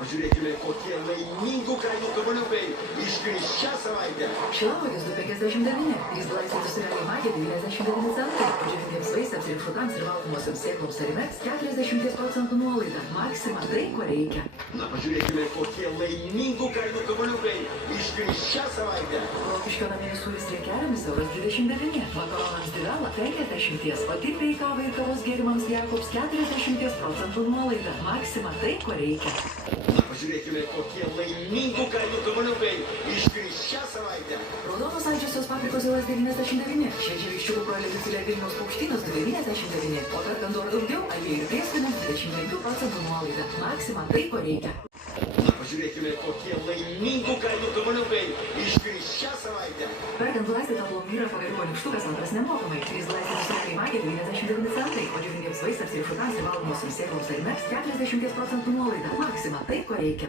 Pažiūrėkime, kokie laimingų kainų kamuoliukai iškris šią savaitę. Šilauogės 2,59, 3 laisvės sūreliai magė 99 centai, džiovintiems vaisiams, riešutams ir valgomosioms sėkloms Arimex 40% nuolaida. Maxima tai, ko reikia. Na, pažiūrėkime, kokie laimingų kainų kamuoliukai iškris šią savaitę. Rokiškio naminis sūris riekelėmis €29, makaronams Divela 50, o tikrai kavai ir kavos gėrimams Jakobs 40% nuolaida. Maxima tai, ko reikia. Na, pažiūrėkime, kokie laimingų kainų kamuoliukai iškris šią savaitę. Raudonos saldžiosios paprikos Zilas 99, šviežiai viščiukų broileris filė Vilniaus paukštynas 99, o perkant dar daugiau, aliejų ir prieskonių 25% nuolaida. Maxima tai, ko reikia. Na, pažiūrėkime, kokie laimingų kainų kamuoliukai iškris šią savaitę. Perkant glaistytą plomyrą pagaliuko nykštukas antras nemokamai, 3 laisvės sūreliai magė 99 centai, o džiovintiems vaisiams, riešutams ir valgomosioms sėkloms Arimex 40% nuolaida. Maxima tai, ko reikia.